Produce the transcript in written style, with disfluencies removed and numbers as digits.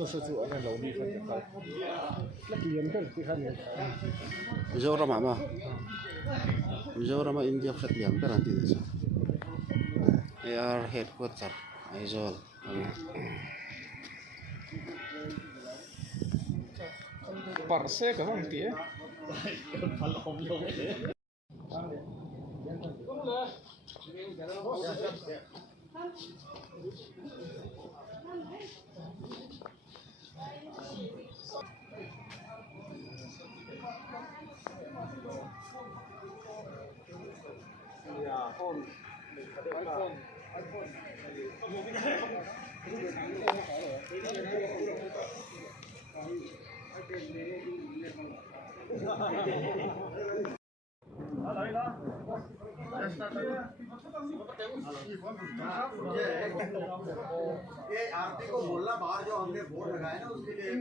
Christmas chu an lo ni khan ka la kiam kan ti khan ne Mizoram ama Mizoram India flat liam per anti desa AR headquarter Aizawl parse ka bang ti ये आरती को बोलना बाहर जो हमने बोर्ड लगाया ना उसके लिए